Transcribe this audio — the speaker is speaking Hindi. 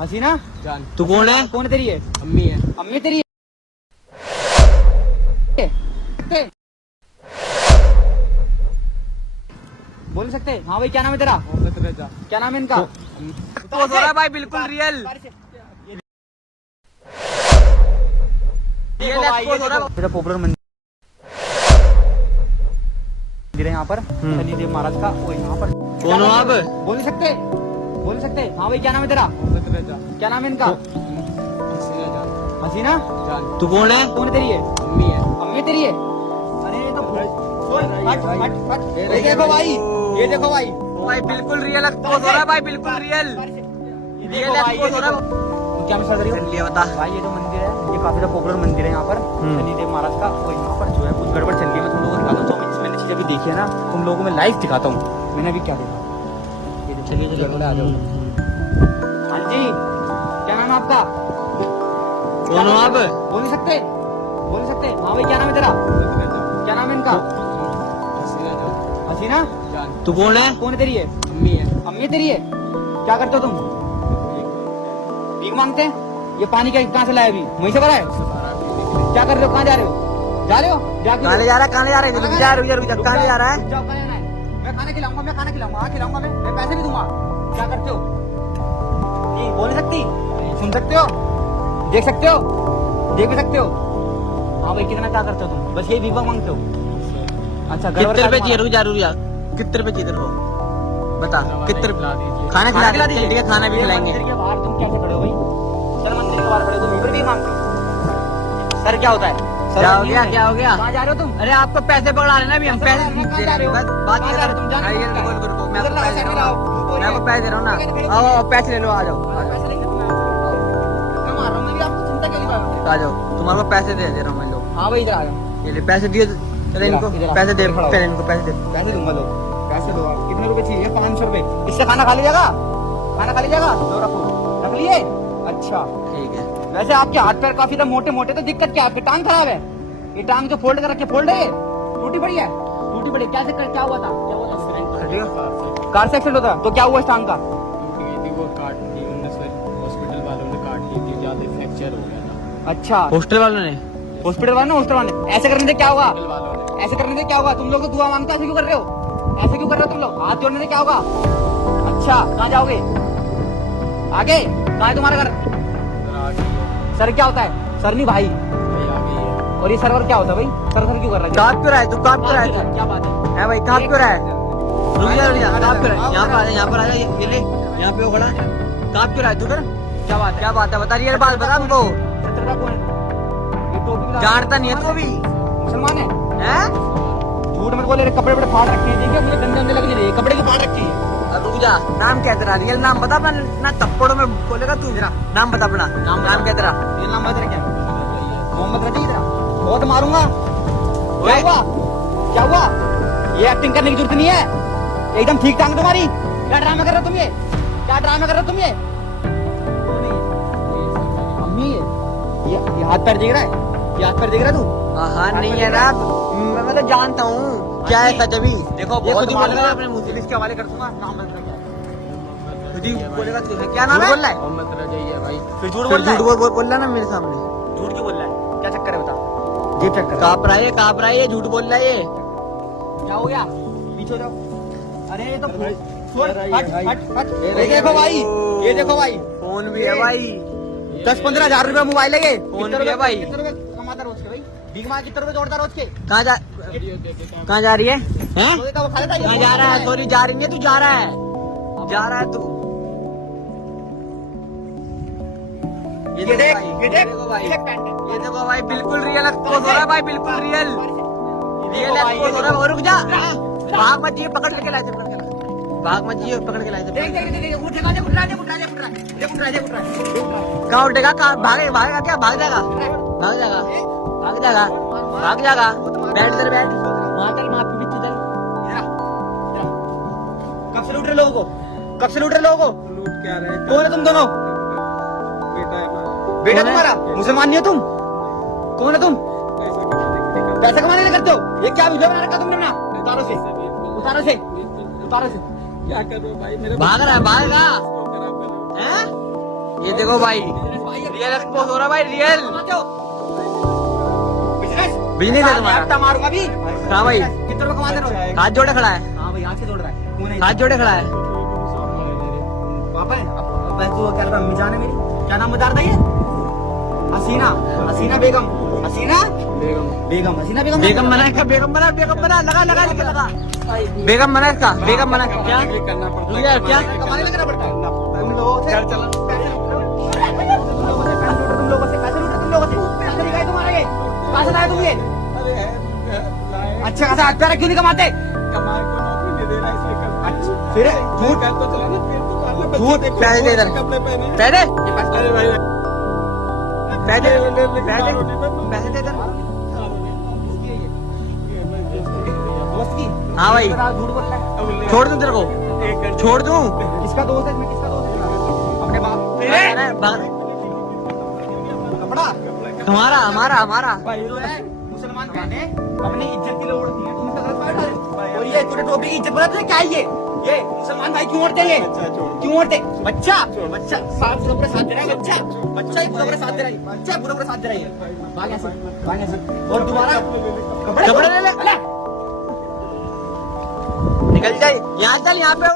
हसीना जान। तू कौन है? कौन है तेरी है? अम्मी है। अम्मी तेरी है? बोल सकते? हाँ भाई क्या नाम है तेरा? मोहम्मद रजा। क्या नाम है इनका? तो हो रहा है भाई बिल्कुल रियल। मेरा पॉपुलर मंदिर है यहाँ पर, शनिदेव महाराज का। वो यहाँ पर कौन हो आप? बोल नहीं सकते? बोल सकते? हाँ भाई क्या नाम है तेरा? मोहम्मद रजा। क्या नाम है इनका? हसीना जान। हसीना जान। तू कौन है? कौन है तेरी है? अम्मी है। अम्मी तेरी है? अरे ये तो हट हट हट। ये देखो भाई, ये देखो भाई, भाई बिल्कुल रियल एक्सपोज हो रहा है भाई बिल्कुल रियल। रियल एक्सपोज हो रहा है। क्या मिस कर रही हो? चलिए बता भाई ये जो मंदिर है ये काफी ज्यादा पॉपुलर मंदिर है यहाँ पर, शनिदेव महाराज का। और यहाँ पर जो है कुछ गड़बड़ चल रही है, मैं तुम लोगों को दिखाता हूँ। जो मैंने चीजें भी देखी है ना, तुम लोगों को मैं लाइव दिखाता हूँ। मैंने अभी क्या देखा, ये देखो। चलिए चलिए आ जाओ। हाँ जी क्या नाम है आपका? कौन हो आप? बोल नहीं सकते? बोल नहीं सकते? हाँ भाई क्या नाम है तेरा? क्या नाम है इनका? हसीना जान। हसीना जान। तू कौन है? कौन है तेरी है? अम्मी है। अम्मी तेरी है? क्या करते हो तुम? भीख मांगते हैं? ये पानी कहाँ से लाया अभी? वहीं से भरा है? क्या कर रहे हो? कहाँ जा रहे हो? जा रहे हो? कहाँ जा रहा है? कहाँ जा रहा है? रुक जा कहाँ जा रहा है? जाओ, कहाँ जाना है? मैं खाना खिलाऊंगा, मैं खाना खिलाऊंगा, हाँ खिलाऊंगा, मैं पैसे भी दूंगा। क्या करते हो? नहीं बोल नहीं सकती? सुन सकते हो? देख सकते हो? देख भी सकते हो? हाँ भाई कितना क्या करते हो तुम? बस यही भीख मांगते हो? अच्छा कितने रुपए चाहिए? रुक जा कितने रुपए चाहिए तेरे को? बता कितने रुपए? खाना खिला दीजिए, खाना भी खिलाएंगे। मंदिर के बाहर तुम कैसे खड़े हो भाई? सर मंदिर के बाहर खड़े हो, तुम भी मांगते हो? सर क्या होता है? क्या हो गया? क्या हो गया? कहाँ जा रहे हो तुम? अरे आपको पैसे पकड़ा लेना भी हम पैसे कहाँ दे जा रहे रहे हो? हैं। बात कहाँ कर जा रहे हो तुम? जाने दो। मैं आपको पैसे दे रहा हूँ मैं आपको पैसे दे रहा हूँ ना। आओ पैसे ले लो, आ जाओ पैसे लेंगे तुम्हें? मैं मार रहा हूँ, मैं भी आपको चिंता क्यों नहीं? आ जाओ, तुम्हारे को पैसे दे रहा हूँ मैं। लो हाँ भाई इधर आ जाओ। ये ले पैसे दिए। चले इनको पैसे दे, पहले इनको पैसे दे। पैसे दूंगा, लो पैसे दो। आप कितने रुपए चाहिए? 500 रुपए। इससे खाना खा लीजिएगा? खाना खा लीजिएगा? लो रखो, रख लिए? अच्छा ठीक है। वैसे आपके हाथ पैर काफी तो मोटे मोटे, तो दिक्कत क्या? आपकी टांग खराब है? ये टांग जो फोल्ड कर रखे, फोल्ड है, टूटी पड़ी है? टूटी पड़ी क्या? चक्कर क्या हुआ था? क्या हुआ था? कार से एक्सीडेंट होता? तो क्या हुआ इस टांग का? वो काट दी उन्होंने, हॉस्पिटल वालों ने काट दी थी, ज्यादा फ्रैक्चर हो गया था। अच्छा हॉस्टल वालों ने हॉस्पिटल वाले ना, हॉस्टल वाले ऐसे करने से क्या होगा? वालों ने ऐसे करने से क्या होगा? तुम लोग तो दुआ मांगते हो, ऐसे क्यों कर रहे हो? ऐसे क्यों कर रहे हो तुम लोग? हाथ जोड़ने से क्या होगा? अच्छा कहाँ जाओगे आगे? कहाँ है तुम्हारा घर? सर क्या होता है? सर नहीं भाई। और ये सर्वर क्या होता है भाई? सर क्यों कर रहा है? काट क्यों रहा है तू? काट क्यों रहा है? क्या बात है भाई, काट क्यों रहा है? रुक जा काट क्यों रहा है? यहाँ पर आ जा, यहाँ पर आ जा, ये ले यहाँ पे हो खड़ा। काट क्यों रहा है तू? कर क्या बात है? क्या बात है? बता रियल बात बता हमको। सत्रह कौन है? ये टोपी भी लगा- जानता नहीं है तू अभी? मुसलमान है? हैं? झूठ मत बोले, कपड़े बड़े फाड़ रखे हैं, देखिए मुझे गंदे गंदे लग नहीं रहे, कपड़े की फाड़ रखी है। रुक जा, नाम क्या है तेरा? रियल नाम बता अपना, ना थप्पड़ों में बोलेगा तू। नाम बता अपना। नाम क्या है तेरा? ये नाम बता क्या? मोहम्मद रजी तेरा? बहुत मारूंगा। क्या हुआ? क्या हुआ? ये एक्टिंग करने की जरूरत नहीं है, एकदम ठीक टांग तुम्हारी। क्या ड्रामा कर रहे हो तुम? ये क्या ड्रामा कर रहे हो तुम? ये अम्मी है? ये हाथ पैर देख रहा है? ये हाथ पैर देख रहा है तू? हाँ नहीं है ना, मैं तो जानता हूँ क्या है सच अभी। देखो बहुत खुद मालूम है बोलेगा, अपने मुंह से। पुलिस के हवाले कर दूंगा। नाम बता क्या है? खुद ही बोलेगा तू। क्या नाम है? बोल रहा है मोहम्मद रजी है भाई। फिर झूठ फिर बोल रहा है? झूठ बोल रहा है ना मेरे सामने। झूठ क्यों बोल रहा है? क्या चक्कर है बता? ये चक्कर काँप रहा है, काँप रहा है, ये झूठ बोल रहा है ये। क्या हो गया? पीछे हो जाओ। अरे ये तो छोड़, हट हट हट। ये देखो भाई, ये देखो भाई, फोन भी है भाई। 10-15 हजार रुपए मोबाइल है ये। फोन भी है भाई। कितने रुपए कमाता रोज के भाई? भीख मांग कितने रुपए जोड़ता रोज के? कहाँ जा रही है? हैं? वो खाता है कहाँ जा रहा है? सॉरी जा रही है तू? जा रहा है? जा रहा है तू? ये देख, ये देख देखो भाई, ये देख पैंट है। ये देखो भाई बिल्कुल रियल एक्सपोज हो रहा है भाई, बिल्कुल रियल रियल एक्सपोज हो रहा है। और रुक जा, भाग मत जिए, पकड़ के लाए थे, पकड़ के लाए। भाग मत जिए, पकड़ के लाए थे। देख देख देख, उठेगा, देख उठ रहा है, देख उठ रहा है, देख उठ रहा है, देख उठ रहा है, देख उठ रहा है। कहाँ उठेगा? कहाँ भागेगा? भागेगा क्या? भाग जाएगा, भाग जाएगा, भाग जाएगा, भाग जाएगा। बैठ इधर, बैठ वहाँ तक, वहाँ पे इधर। कब से लूट रहे लोगों को? कब से लूट रहे लोगों को? लूट क्या रहे? कौन है तुम दोनों? बेटा है बेटा तुम्हारा? मुसलमान नहीं हो तुम? कौन है तुम? पैसे कमाने के लिए करते हो? ये क्या वीडियो बना रखा तुमने ना? उतारो से, उतारो से, उतारो से। क्या करूँ भाई? मेरे भाग रहा है, भागेगा हैं? ये देखो भाई रियल एक्सपोज हो रहा है भाई रियल बिजनेस है तुम्हारा। मारूंगा भी। हाँ भाई कितने रुपए कमाते रहो? हाथ जोड़े खड़ा है, हाँ भाई हाथ से जोड़ रहा है। क्यों नहीं? हाथ जोड़े खड़ा है। पापा है अब तू क्या नाम अम्मी जान है मेरी? क्या नाम बता रहा था ये? हसीना, हसीना बेगम, हसीना बेगम, बेगम हसीना बेगम। बेगम बना इसका, बेगम बना, बेगम बना, लगा लगा लेके लगा। बेगम बना इसका, बेगम बना। क्या क्या कमाने में करना पड़ता है तुम लोगों से। तुम लोगों से पैसे लूटे, तुम लोगों से पैसे नहीं गए तुम्हारे ये। कहाँ से लाए तुम ये? अच्छा खासा हाथ पैर क्यों नहीं कमाते? फिर झूठ झूठ पैसे दे इधर, पैसे पैसे दे इधर। दोस्त की? हाँ भाई झूठ बोल रहा है। छोड़ दूं तेरे को, छोड़ दूं। किसका दोस्त है? मैं किसका दोस्त है? अपने बाप। कपड़ा हमारा हमारा हमारा भाई जो है मुसलमान बहने अपनी इज्जत की लोड़ होती है, तुम इसका गलत फायदा उठा रहे हो। और ये तूने टोपी की इज्जत बोला तुझे क्या है ये मुसलमान भाई क्यों ओढ़ते हैं ये? क्यों ओढ़ते? बच्चा बच्चा साथ पूरा साथ दे रहा है, बच्चा बच्चा ही पूरा साथ दे रहा है, बच्चा पूरा साथ दे रहा है। भाग ऐसे, भाग ऐसे। और दोबारा कपड़े ले ले, अरे निकल जाए यहाँ, चल यहाँ पे।